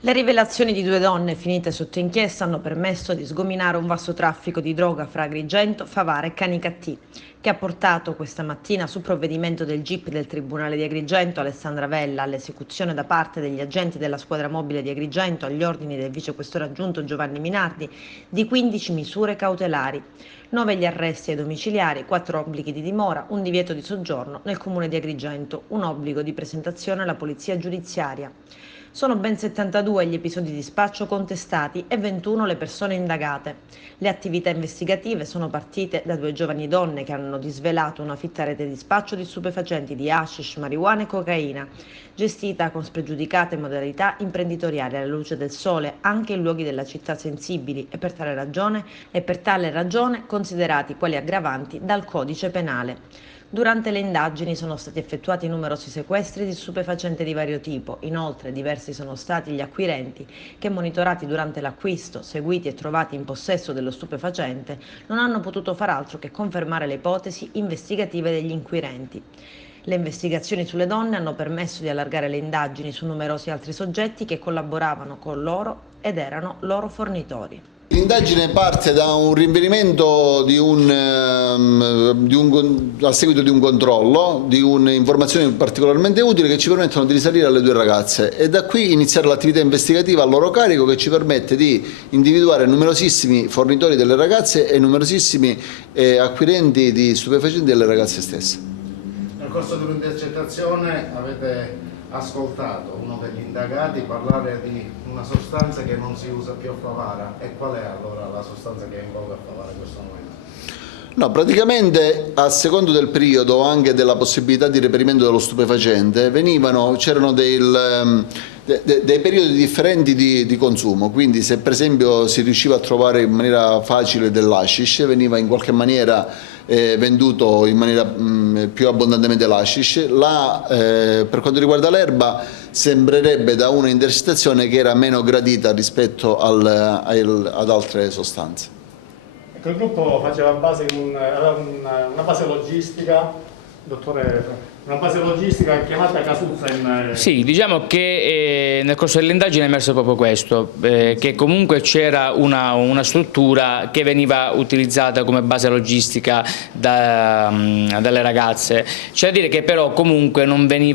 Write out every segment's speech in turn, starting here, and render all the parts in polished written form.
Le rivelazioni di due donne finite sotto inchiesta hanno permesso di sgominare un vasto traffico di droga fra Agrigento, Favara e Canicattì, che ha portato questa mattina, su provvedimento del GIP del Tribunale di Agrigento, Alessandra Vella, all'esecuzione da parte degli agenti della squadra mobile di Agrigento, agli ordini del vicequestore aggiunto Giovanni Minardi, di 15 misure cautelari. 9 gli arresti ai domiciliari, 4 obblighi di dimora, un divieto di soggiorno nel comune di Agrigento, un obbligo di presentazione alla polizia giudiziaria. Sono ben 72 gli episodi di spaccio contestati e 21 le persone indagate. Le attività investigative sono partite da 2 giovani donne che hanno disvelato una fitta rete di spaccio di stupefacenti di hashish, marijuana e cocaina, gestita con spregiudicate modalità imprenditoriali alla luce del sole anche in luoghi della città sensibili e per tale ragione considerati quali aggravanti dal codice penale. Durante le indagini sono stati effettuati numerosi sequestri di stupefacente di vario tipo. Inoltre diversi sono stati gli acquirenti che, monitorati durante l'acquisto, seguiti e trovati in possesso dello stupefacente, non hanno potuto far altro che confermare le ipotesi investigative degli inquirenti. Le investigazioni sulle donne hanno permesso di allargare le indagini su numerosi altri soggetti che collaboravano con loro ed erano loro fornitori. L'indagine parte da un rinvenimento a seguito di un controllo, di informazioni particolarmente utili che ci permettono di risalire alle 2 ragazze e da qui iniziare l'attività investigativa a loro carico che ci permette di individuare numerosissimi fornitori delle ragazze e numerosissimi acquirenti di stupefacenti delle ragazze stesse. Nel corso di un'intercettazione avete ascoltato uno degli indagati parlare di una sostanza che non si usa più a Favara. E qual è allora la sostanza che è in voga a Favara in questo momento? No, praticamente a secondo del periodo, anche della possibilità di reperimento dello stupefacente, c'erano dei periodi differenti di consumo, quindi se per esempio si riusciva a trovare in maniera facile dell'hashish, veniva in qualche maniera venduto in maniera più abbondantemente l'hashish. Per quanto riguarda l'erba, sembrerebbe da una intercettazione che era meno gradita rispetto ad altre sostanze. Ecco, il gruppo faceva aveva una base logistica, dottore, una base logistica chiamata Casuzza in... Sì, diciamo che nel corso dell'indagine è emerso proprio questo, che comunque c'era una struttura che veniva utilizzata come base logistica dalle ragazze. C'è da dire che però comunque non vi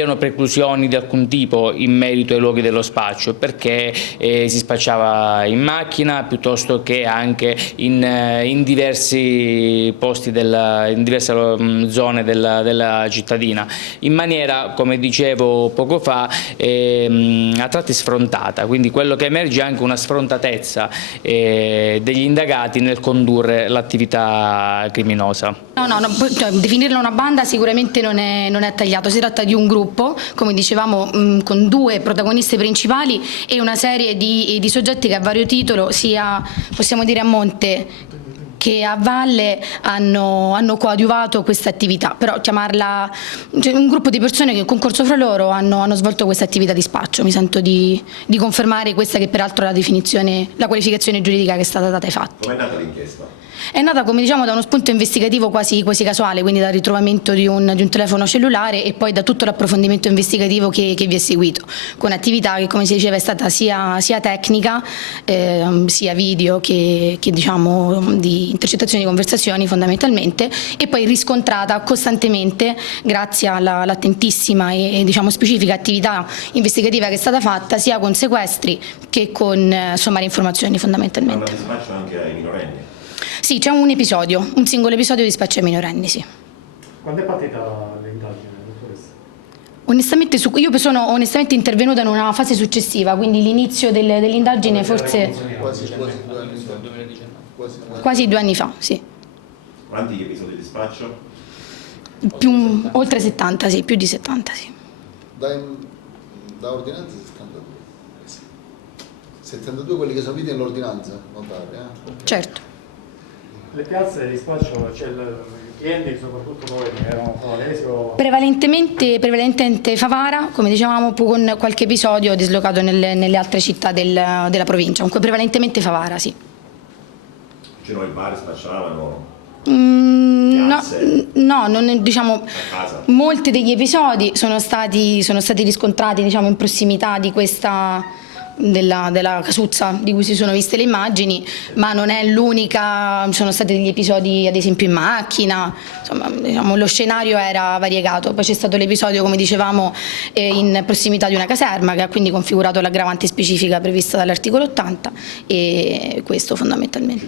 erano preclusioni di alcun tipo in merito ai luoghi dello spaccio, perché si spacciava in macchina piuttosto che anche in diversi posti, in diverse zone della cittadina, in maniera, come dicevo poco fa, a tratti sfrontata. Quindi quello che emerge è anche una sfrontatezza degli indagati nel condurre l'attività criminosa. No, definirla una banda sicuramente non è tagliato, si tratta di un gruppo, come dicevamo, con 2 protagoniste principali e una serie di soggetti che a vario titolo, sia possiamo dire a monte che a valle, hanno coadiuvato questa attività, però chiamarla un gruppo di persone che in concorso fra loro hanno svolto questa attività di spaccio. Mi sento di confermare questa che peraltro è la qualificazione giuridica che è stata data ai fatti. Come è nata l'inchiesta? È nata, come diciamo, da uno spunto investigativo quasi casuale, quindi dal ritrovamento di un telefono cellulare e poi da tutto l'approfondimento investigativo che vi è seguito, con attività che, come si diceva, è stata sia tecnica, sia video che diciamo di intercettazioni di conversazioni fondamentalmente, e poi riscontrata costantemente grazie all'attentissima e diciamo specifica attività investigativa che è stata fatta sia con sequestri che con sommare informazioni fondamentalmente. Parla di spaccio anche ai minorenni? Sì, c'è un singolo episodio di spaccio ai minorenni, sì. Quando è partita l'indagine, dottoressa? Onestamente, io sono onestamente intervenuta in una fase successiva, quindi l'inizio dell'indagine forse quasi 2 anni fa, sì. Quanti gli episodi di spaccio? Oltre 70, sì, più di 70, sì. Da ordinanza 72. 72 quelli che sono finiti nell'ordinanza, Certo. Le piazze di spaccio, cioè i clienti soprattutto poi erano favaresi o... Prevalentemente Favara, come dicevamo, con qualche episodio dislocato nelle altre città della provincia, comunque prevalentemente Favara, sì. Cioè, i bar spacciavano Diciamo, molti degli episodi sono stati riscontrati, diciamo, in prossimità di questa della casuzza di cui si sono viste le immagini, ma non è l'unica, ci sono stati degli episodi ad esempio in macchina, insomma, diciamo, lo scenario era variegato. Poi c'è stato l'episodio, come dicevamo, in prossimità di una caserma, che ha quindi configurato l'aggravante specifica prevista dall'articolo 80, e questo fondamentalmente.